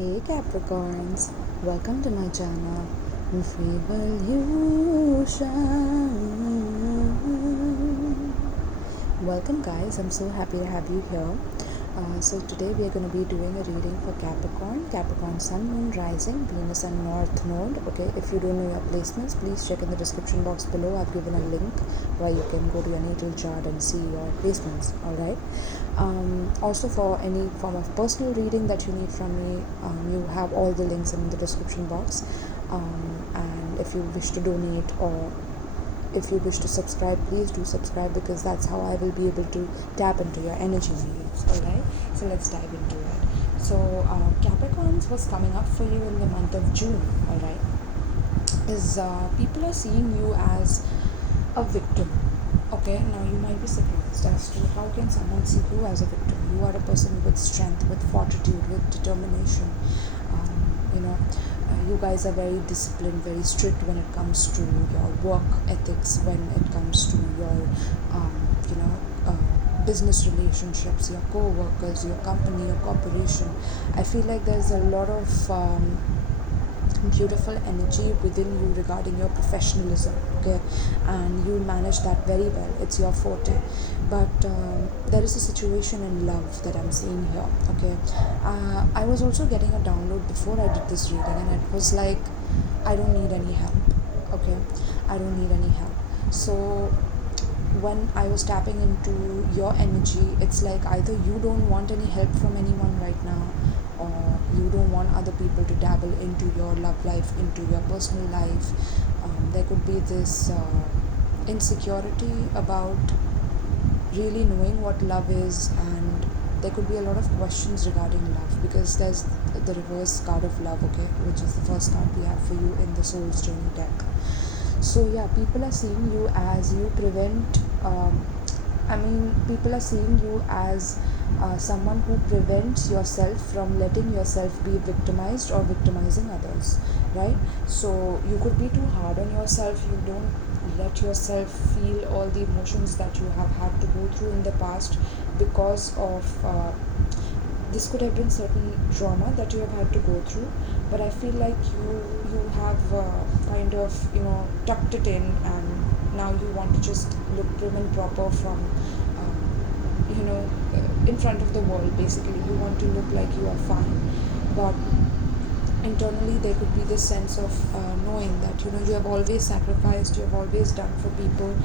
Hey Capricorns, welcome to my channel. Free will you shine. Welcome guys, I'm so happy to have you here. So today we are going to be doing a reading for Capricorn Sun, Moon, Rising, Venus and North Node. Okay, if you don't know your placements, please check in the description box below. I've given a link where you can go to your natal chart and see your placements. Alright. Also for any form of personal reading that you need from me, you have all the links in the description box. And if you wish to donate or if you wish to subscribe, please do subscribe, because that's how I will be able to tap into your energy needs. Alright, so let's dive into it. So Capricorns, was coming up for you in the month of June, alright, is people are seeing you as a victim. Okay, now you might be surprised as to how can someone see you as a victim. You are a person with strength, with fortitude, with determination. You guys are very disciplined, very strict when it comes to your work ethics, when it comes to your business relationships, your co-workers, your company, your corporation. I feel like there's a lot of beautiful energy within you regarding your professionalism, okay, and you manage that very well. It's your forte. But there is a situation in love that I'm seeing here, okay. I was also getting a download before I did this reading, and it was like, I don't need any help, okay. I don't need any help. So when I was tapping into your energy, it's like either you don't want any help from anyone right now, or you don't want other people to dabble into your love life, into your personal life. There could be this insecurity about really knowing what love is, and there could be a lot of questions regarding love, because there's the reverse card of love, okay, which is the first card we have for you in the Soul's Journey deck. So yeah, people are seeing you as you prevent people are seeing you as someone who prevents yourself from letting yourself be victimized or victimizing others, right? So you could be too hard on yourself. You don't let yourself feel all the emotions that you have had to go through in the past, because of this could have been certain trauma that you have had to go through. But I feel like you have kind of tucked it in, and now you want to just look prim and proper from in front of the world. Basically, you want to look like you are fine, but internally there could be this sense of knowing that you have always sacrificed, you have always done for people,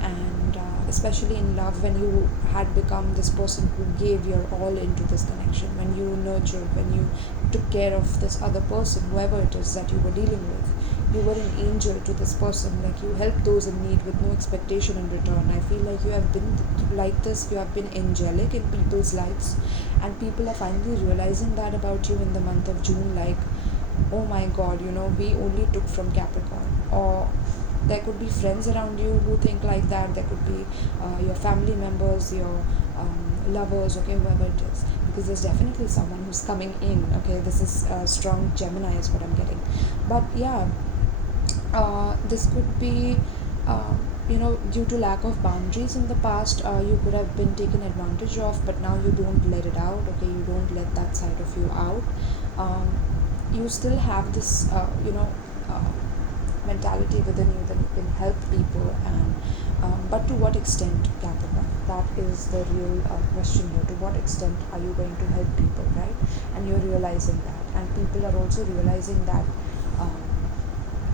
and especially in love, when you had become this person who gave your all into this connection, when you nurtured, when you took care of this other person, whoever it is that you were dealing with. You were an angel to this person, like you helped those in need with no expectation in return. I feel like you have been like this, you have been angelic in people's lives, and people are finally realizing that about you in the month of June, like, oh my god, we only took from Capricorn. Or there could be friends around you who think like that. There could be your family members, your lovers, okay, whoever it is, because there's definitely someone who's coming in, okay. This is strong Gemini is what I'm getting. But yeah, this could be due to lack of boundaries in the past. You could have been taken advantage of, but now you don't let it out, okay. You don't let that side of you out. You still have this mentality within you that you can help people, and but to what extent, Capricorn? That is the real question here. To what extent are you going to help people, right? And you're realizing that, and people are also realizing that.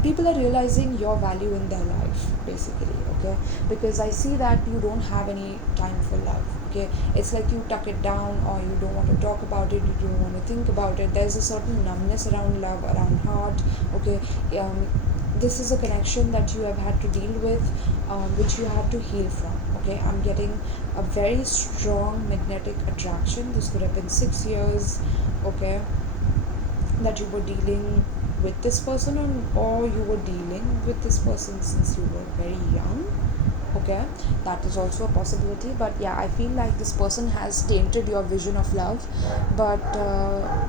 People are realizing your value in their life, basically, okay. Because I see that you don't have any time for love, okay. It's like you tuck it down, or you don't want to talk about it, you don't want to think about it. There's a certain numbness around love, around heart, okay. This is a connection that you have had to deal with, which you have to heal from, okay. I'm getting a very strong magnetic attraction. This could have been 6 years, okay, that you were dealing with this person, or you were dealing with this person since you were very young, Okay, that is also a possibility. But yeah, I feel like this person has tainted your vision of love, but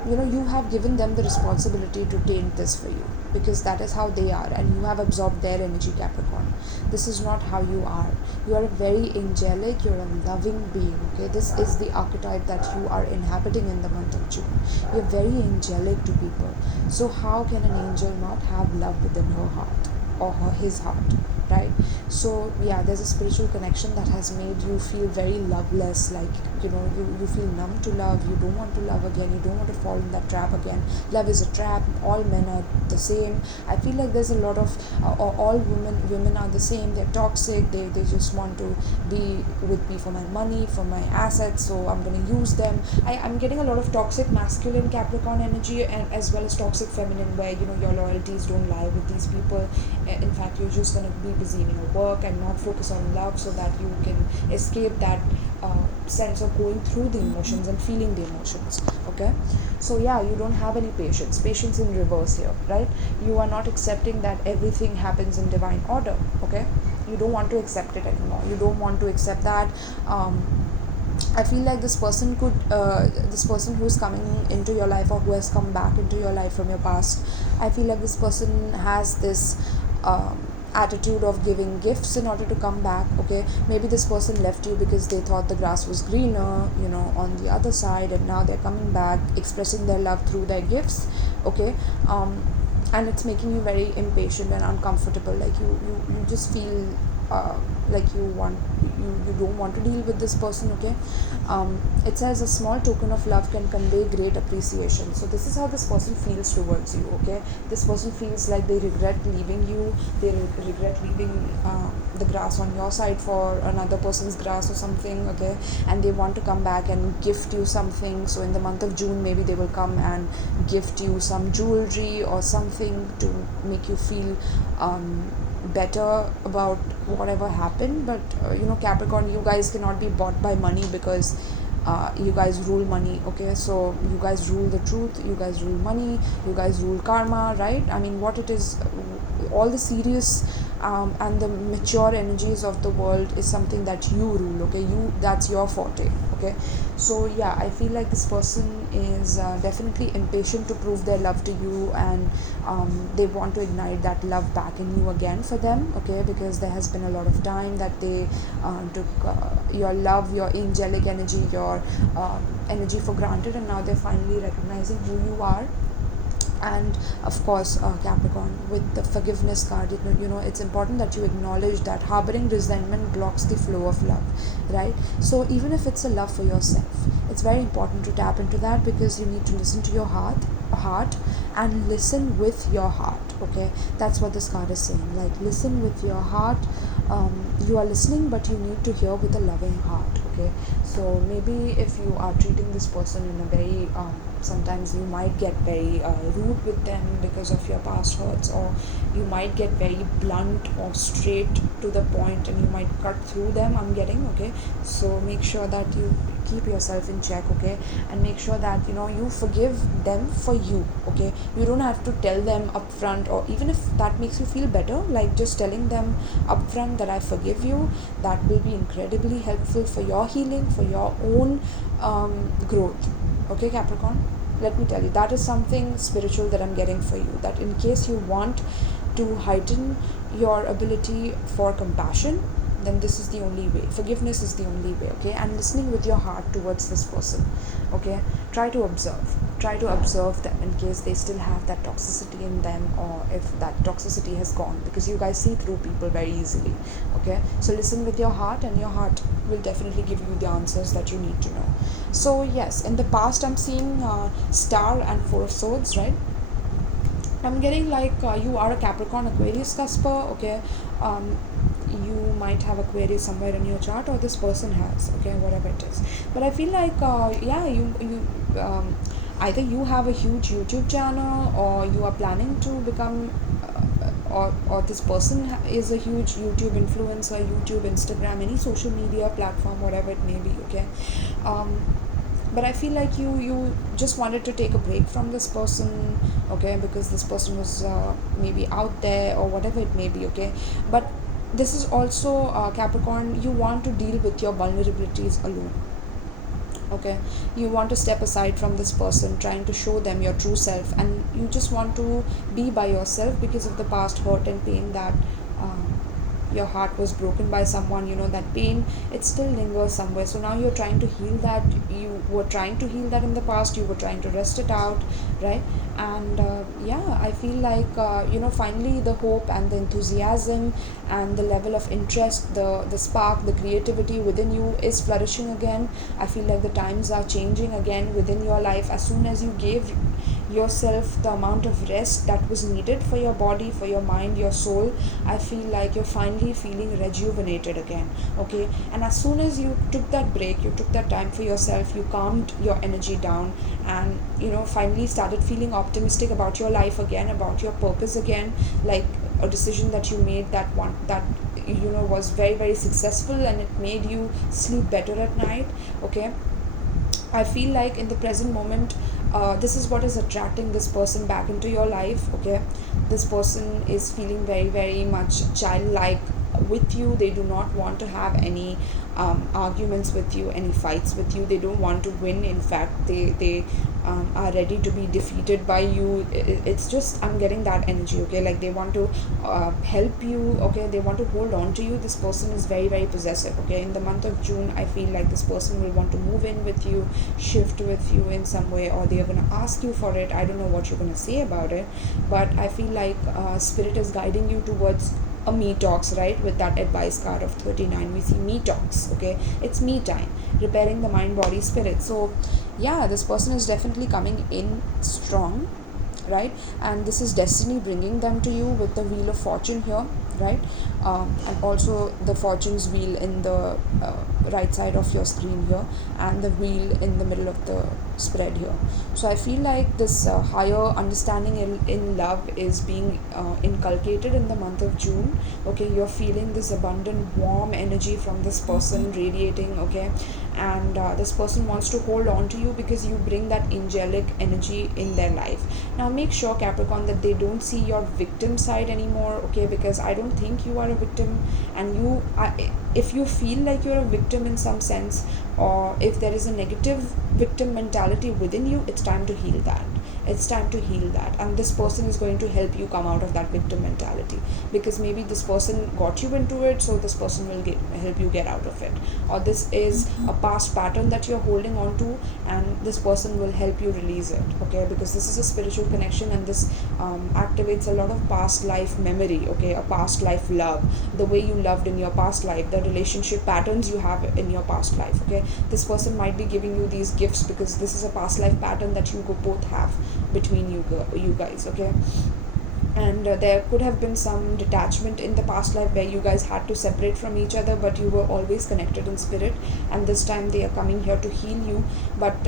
you have given them the responsibility to taint this for you, because that is how they are, and you have absorbed their energy, Capricorn. This is not how you are. You are a very angelic, you're a loving being. Okay, this is the archetype that you are inhabiting in the month of June. You're very angelic to people. So how can an angel not have love within her heart, or his heart, right? So yeah, there's a spiritual connection that has made you feel very loveless, like you feel numb to love. You don't want to love again, you don't want to fall in that trap again. Love is a trap, all men are the same. I feel like there's a lot of all women are the same. They're toxic. They just want to be with me for my money, for my assets, so I'm going to use them. I'm getting a lot of toxic masculine Capricorn energy, and as well as toxic feminine, where your loyalties don't lie with these people. In fact, you're just going to be busy in your work and not focus on love, so that you can escape that sense of going through the emotions and feeling the emotions. Okay, so yeah, you don't have any patience in reverse here, right? You are not accepting that everything happens in divine order. Okay, you don't want to accept it anymore. You don't want to accept that. I feel like this person who's coming into your life, or who has come back into your life from your past, I feel like this person has this attitude of giving gifts in order to come back. Okay, maybe this person left you because they thought the grass was greener, on the other side, and now they're coming back, expressing their love through their gifts. Okay, and it's making you very impatient and uncomfortable. Like you just feel uh, like you don't want to deal with this person. Okay, it says a small token of love can convey great appreciation. So this is how this person feels towards you. Okay, this person feels like they regret leaving you. They regret leaving the grass on your side for another person's grass or something. Okay, and they want to come back and gift you something. So in the month of June, maybe they will come and gift you some jewelry or something to make you feel better about whatever happened. But Capricorn, you guys cannot be bought by money, because you guys rule money. Okay, so you guys rule the truth, you guys rule money, you guys rule karma, right? I mean, what it is, all the serious and the mature energies of the world is something that you rule. Okay, that's your forte. Okay, so yeah, I feel like this person is definitely impatient to prove their love to you, and they want to ignite that love back in you again for them. Okay, because there has been a lot of time that they took your love, your angelic energy, your energy for granted, and now they're finally recognizing who you are. And of course, Capricorn, with the forgiveness card, it's important that you acknowledge that harboring resentment blocks the flow of love, right? So even if it's a love for yourself, it's very important to tap into that, because you need to listen to your heart and listen with your heart. Okay, that's what this card is saying. Like, listen with your heart. You are listening, but you need to hear with a loving heart. Okay, so maybe if you are treating this person in a very sometimes you might get very rude with them because of your past hurts, or you might get very blunt or straight to the point, and you might cut through them, I'm getting. Okay, so make sure that you keep yourself in check. Okay, and make sure that you forgive them for you. Okay, you don't have to tell them upfront, or even if that makes you feel better, like just telling them upfront that I forgive you, that will be incredibly helpful for your healing, for your own growth. Okay, Capricorn, let me tell you, that is something spiritual that I'm getting for you, that in case you want to heighten your ability for compassion, then this is the only way. Forgiveness is the only way. Okay, and listening with your heart towards this person. Okay, try to observe them, in case they still have that toxicity in them, or if that toxicity has gone, because you guys see through people very easily. Okay, so listen with your heart, and your heart will definitely give you the answers that you need to know. So yes, in the past, I'm seeing Star and Four of Swords, right? I'm getting like you are a Capricorn Aquarius cusper. Okay, um, you might have Aquarius somewhere in your chart, or this person has. Okay, whatever it is. But I feel like yeah, you either you have a huge YouTube channel, or you are planning to become. Or this person is a huge YouTube influencer, YouTube, Instagram, any social media platform, whatever it may be. Okay, um, but I feel like you just wanted to take a break from this person. Okay, because this person was maybe out there, or whatever it may be. Okay, but This is also Capricorn, you want to deal with your vulnerabilities alone. Okay, you want to step aside from this person trying to show them your true self, and you just want to be by yourself because of the past hurt and pain that um, your heart was broken by someone. That pain, it still lingers somewhere, so now you're trying to heal that. You were trying to heal that in the past, you were trying to rest it out, right? And yeah, I feel like finally the hope and the enthusiasm and the level of interest, the spark, the creativity within you is flourishing again. I feel like the times are changing again within your life. As soon as you gave yourself the amount of rest that was needed for your body, for your mind, your soul, I feel like you're finally feeling rejuvenated again. Okay, and as soon as you took that break, you took that time for yourself, you calmed your energy down, and finally started feeling optimistic about your life again, about your purpose again, like a decision that you made, that was very very successful, and it made you sleep better at night. Okay, I feel like in the present moment, this is what is attracting this person back into your life. Okay, this person is feeling very very much childlike with you. They do not want to have any arguments with you, any fights with you. They don't want to win. In fact, they are ready to be defeated by you. It's just, I'm getting that energy. Okay, like they want to help you. Okay, they want to hold on to you. This person is very very possessive. Okay, in the month of June, I feel like this person will want to move in with you, shift with you in some way, or they are going to ask you for it. I don't know what you're going to say about it, but I feel like spirit is guiding you towards a me talks, right? With that advice card of 39, we see me talks. Okay, it's me time, repairing the mind body spirit. So yeah, this person is definitely coming in strong, right? And this is destiny bringing them to you with the wheel of fortune here, right? And also the fortune's wheel in the right side of your screen here, and the wheel in the middle of the spread here. So I feel like this higher understanding in love is being inculcated in the month of June. Okay, you're feeling this abundant warm energy from this person radiating. Okay, and this person wants to hold on to you because you bring that angelic energy in their life. Now make sure, Capricorn, that they don't see your victim side anymore. Okay, because I don't think you are a victim, and if you feel like you're a victim in some sense, or if there is a negative victim mentality within you, it's time to heal that. It's time to heal that, and this person is going to help you come out of that victim mentality, because maybe this person got you into it, so this person will help you get out of it. Or this is a past pattern that you're holding on to, and this person will help you release it. Okay, because this is a spiritual connection, and this activates a lot of past life memory. Okay, a past life love, the way you loved in your past life, the relationship patterns you have in your past life. Okay, this person might be giving you these gifts because this is a past life pattern that you both have between you guys. Okay, and there could have been some detachment in the past life where you guys had to separate from each other, but you were always connected in spirit, and this time they are coming here to heal you. But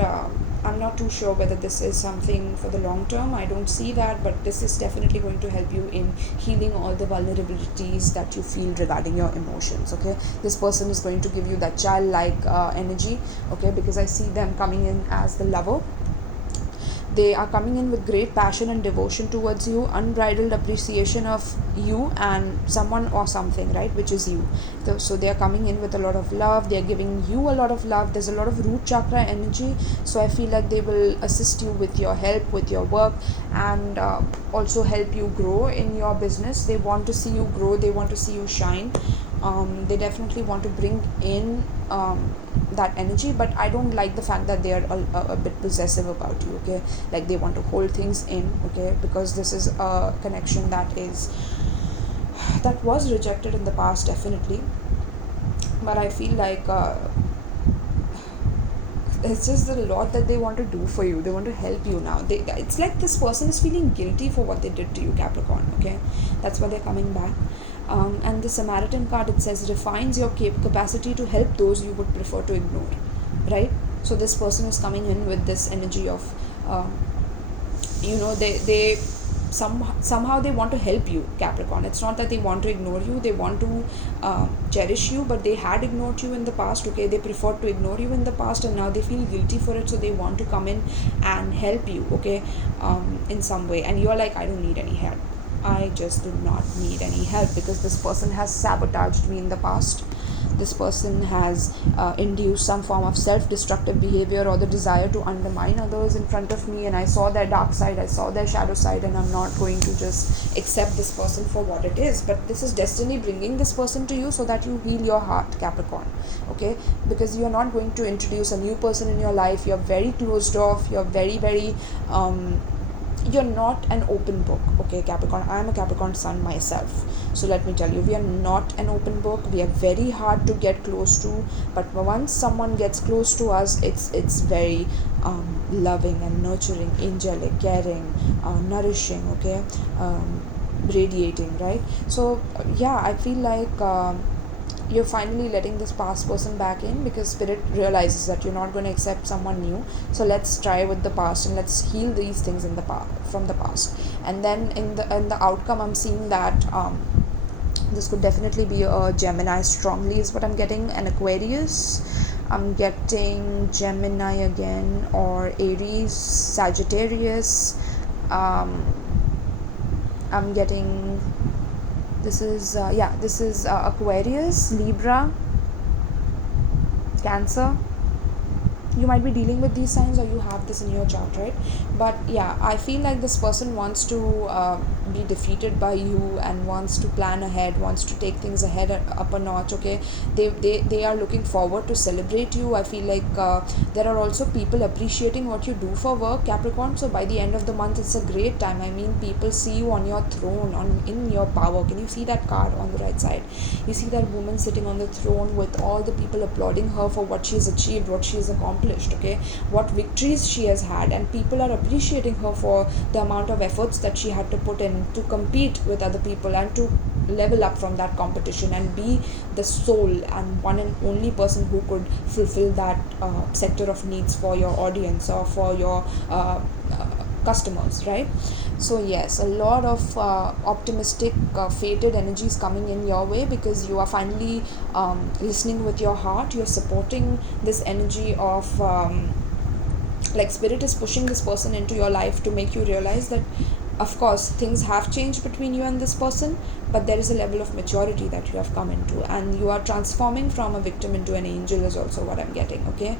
I'm not too sure whether this is something for the long term. I don't see that, but this is definitely going to help you in healing all the vulnerabilities that you feel regarding your emotions. Okay, this person is going to give you that childlike energy. Okay, because I see them coming in as the lover. They are coming in with great passion and devotion towards you, unbridled appreciation of you and someone or something, right? Which is you. So they are coming in with a lot of love. They are giving you a lot of love. There's a lot of root chakra energy. So I feel like they will assist you with your help, with your work, and also help you grow in your business. They want to see you grow. They want to see you shine. They definitely want to bring in that energy, but I don't like the fact that they are a bit possessive about you. Okay, like they want to hold things in. Okay, because this is a connection that was rejected in the past, definitely. But I feel like it's just a lot that they want to do for you. They want to help you now. It's like this person is feeling guilty for what they did to you, Capricorn. Okay, that's why they're coming back. And the Samaritan card, it says, refines your capacity to help those you would prefer to ignore, right? So this person is coming in with this energy of they somehow they want to help you, Capricorn. It's not that they want to ignore you. They want to cherish you, but they had ignored you in the past. Okay, they preferred to ignore you in the past, and now they feel guilty for it, so they want to come in and help you. Okay, in some way, and you're like, I don't need any help. I just do not need any help, because this person has sabotaged me in the past. This person has induced some form of self-destructive behavior or the desire to undermine others in front of me, and I saw their dark side, I saw their shadow side, and I'm not going to just accept this person for what it is. But this is destiny bringing this person to you so that you heal your heart, Capricorn. Okay, because you're not going to introduce a new person in your life. You're very closed off, you're very you're not an open book. Okay, Capricorn, I am a Capricorn sun myself, so let me tell you, we are not an open book. We are very hard to get close to, but once someone gets close to us, it's very loving and nurturing, angelic, caring, nourishing. Okay, radiating, right? So yeah, I feel like you're finally letting this past person back in, because spirit realizes that you're not going to accept someone new. So let's try with the past, and let's heal these things in the past, from the past. And then in the outcome, I'm seeing that this could definitely be a Gemini strongly, is what I'm getting, an Aquarius, I'm getting Gemini again, or Aries, Sagittarius, um, I'm getting, this is Aquarius, Libra, Cancer. You might be dealing with these signs, or you have this in your chart, right? But yeah, I feel like this person wants to be defeated by you, and wants to plan ahead, wants to take things ahead, up a notch. Okay, they are looking forward to celebrate you. I feel like there are also people appreciating what you do for work, Capricorn. So by the end of the month, it's a great time. I mean, people see you on your throne, on in your power. Can you see that card on the right side? You see that woman sitting on the throne with all the people applauding her for what she's achieved, what she's accomplished. Okay, what victories she has had, and people are appreciating her for the amount of efforts that she had to put in to compete with other people, and to level up from that competition, and be the sole and one and only person who could fulfill that sector of needs for your audience, or for your customers, right? So yes, a lot of optimistic fated energies coming in your way, because you are finally listening with your heart. You're supporting this energy of like spirit is pushing this person into your life to make you realize that, of course, things have changed between you and this person, but there is a level of maturity that you have come into, and you are transforming from a victim into an angel, is also what I'm getting. Okay,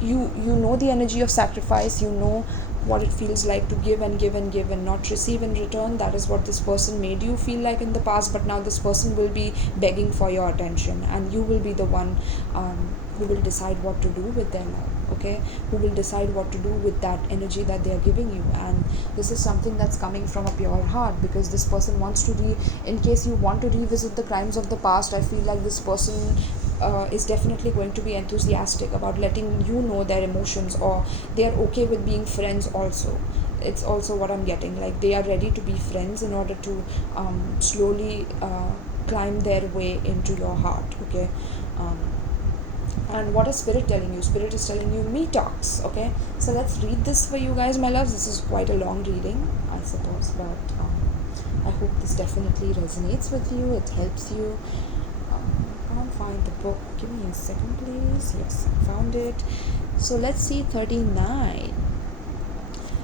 you know the energy of sacrifice. You know what it feels like to give and give and give and not receive in return. That is what this person made you feel like in the past, but now this person will be begging for your attention, and you will be the one who will decide what to do with their love. Okay, who will decide what to do with that energy that they are giving you. And this is something that's coming from a pure heart, because this person wants to in case you want to revisit the crimes of the past, I feel like this person is definitely going to be enthusiastic about letting you know their emotions, or they are okay with being friends also. It's also what I'm getting, like they are ready to be friends in order to slowly climb their way into your heart. Okay, um, and what is spirit telling you? Spirit is telling you me talks. Okay, so let's read this for you guys, my loves. This is quite a long reading, I suppose, but I hope this definitely resonates with you. It helps you. Can't find the book. Give me a second, please. Yes, I found it. So let's see 39.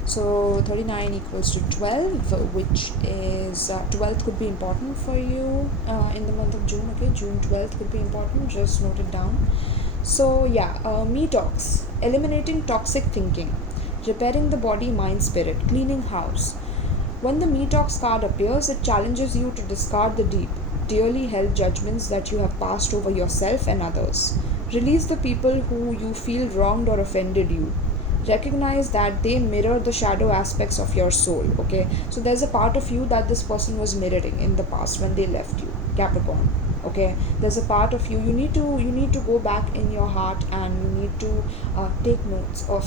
So 39 equals to 12, which is 12th could be important for you in the month of June. Okay, June 12th could be important. Just note it down. So yeah, me talks. Eliminating toxic thinking, repairing the body, mind, spirit, cleaning house. When the me talks card appears, it challenges you to discard the deep, dearly held judgments that you have passed over yourself and others. Release the people who you feel wronged or offended you. Recognize that they mirror the shadow aspects of your soul. Okay, so there's a part of you that this person was mirroring in the past when they left you, Capricorn. Okay, there's a part of you, you need to go back in your heart, and you need to take notes of,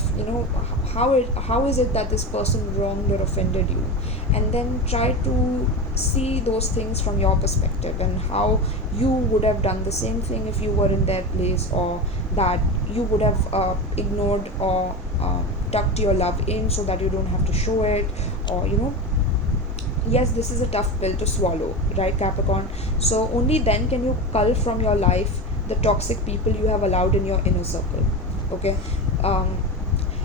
how is it that this person wronged or offended you, and then try to see those things from your perspective, and how you would have done the same thing if you were in their place, or that you would have ignored, or tucked your love in so that you don't have to show it, or yes, this is a tough pill to swallow, right, Capricorn? So only then can you cull from your life the toxic people you have allowed in your inner circle. Okay, um,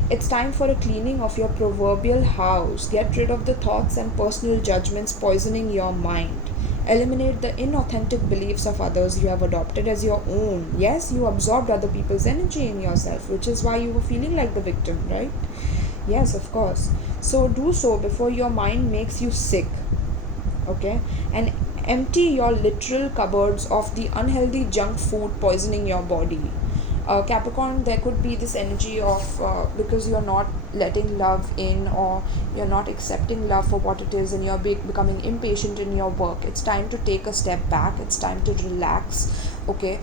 It's time for a cleaning of your proverbial house. Get rid of the thoughts and personal judgments poisoning your mind. Eliminate the inauthentic beliefs of others you have adopted as your own. Yes, you absorbed other people's energy in yourself, which is why you were feeling like the victim, right? Yes, of course. So do so before your mind makes you sick, okay? And empty your literal cupboards of the unhealthy junk food poisoning your body. Capricorn, there could be this energy of because you're not letting love in, or you're not accepting love for what it is, and you're becoming impatient in your work. It's time to take a step back, it's time to relax, okay?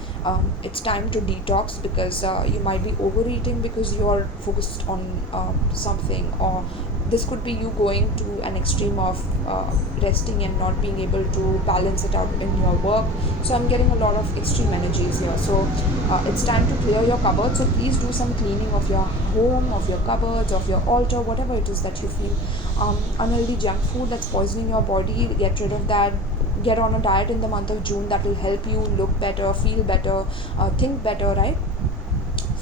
It's time to detox, because you might be overeating because you're focused on something, or this could be you going to an extreme of resting and not being able to balance it out in your work. So I'm getting a lot of extreme energies here. So it's time to clear your cupboard. So please do some cleaning of your home, of your cupboards, of your altar, whatever it is that you feel. Unhealthy junk food that's poisoning your body, get rid of that. Get on a diet in the month of June that will help you look better, feel better, think better, right?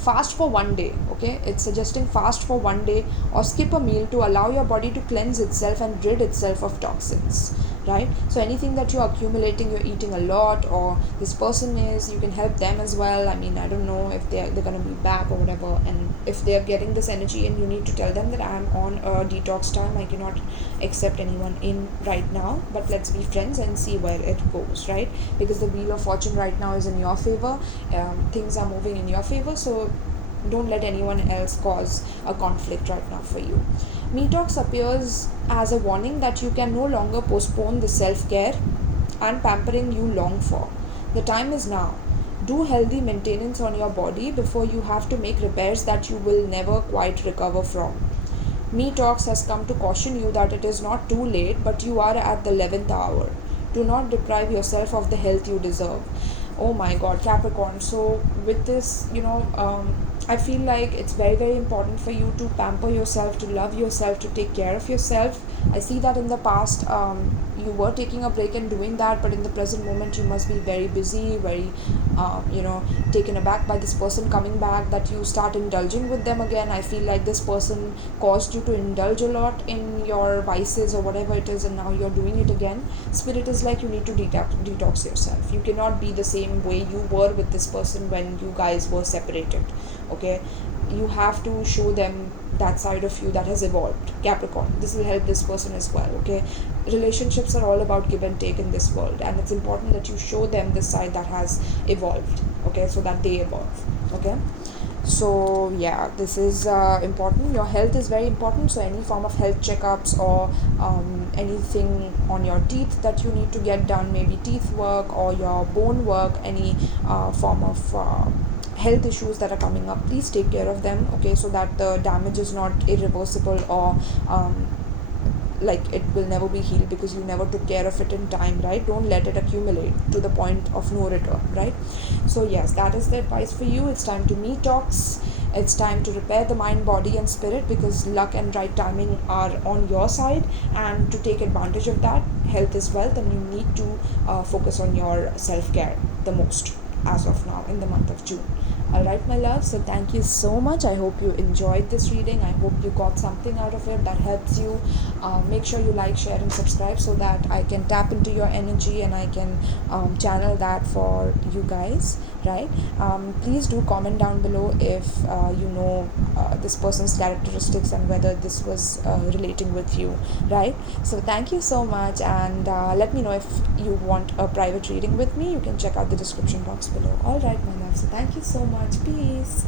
Fast for one day, okay? It's suggesting fast for one day, or skip a meal to allow your body to cleanse itself and rid itself of toxins, right? So anything that you're accumulating, you're eating a lot, or this person is, you can help them as well. I mean, I don't know if they're gonna be back or whatever, and if they're getting this energy, and you need to tell them that I'm on a detox time, I cannot accept anyone in right now, but let's be friends and see where it goes, right? Because the wheel of fortune right now is in your favor. Things are moving in your favor, so don't let anyone else cause a conflict right now for you. Metox appears as a warning that you can no longer postpone the self-care and pampering you long for. The time is now. Do healthy maintenance on your body before you have to make repairs that you will never quite recover from. Me Talks has come to caution you that it is not too late, but you are at the 11th hour. Do not deprive yourself of the health you deserve. Oh my god, Capricorn. So, with this, I feel like it's very, very important for you to pamper yourself, to love yourself, to take care of yourself. I see that in the past, you were taking a break and doing that, but in the present moment, you must be very busy, very, taken aback by this person coming back, that you start indulging with them again. I feel like this person caused you to indulge a lot in your vices or whatever it is, and now you're doing it again. Spirit is like, you need to detox yourself. You cannot be the same way you were with this person when you guys were separated, okay? You have to show them that side of you that has evolved, Capricorn. This will help this person as well, okay? Relationships are all about give and take in this world, and it's important that you show them this side that has evolved, okay? So that they evolve, okay? So yeah, this is important. Your health is very important, so any form of health checkups, or anything on your teeth that you need to get done, maybe teeth work or your bone work, any form of health issues that are coming up, please take care of them, okay? So that the damage is not irreversible, or like it will never be healed because you never took care of it in time, right? Don't let it accumulate to the point of no return, right? So yes, that is the advice for you. It's time to detox. It's time to repair the mind, body and spirit, because luck and right timing are on your side, and to take advantage of that, health is wealth, and you need to focus on your self-care the most as of now in the month of June. Alright, my love, so thank you so much. I hope you enjoyed this reading. I hope you got something out of it that helps you. Make sure you like, share and subscribe, so that I can tap into your energy and I can channel that for you guys, right? Please do comment down below if you know this person's characteristics and whether this was relating with you, right? So thank you so much, and let me know if you want a private reading with me. You can check out the description box below. Alright, my love, so thank you so much. Peace.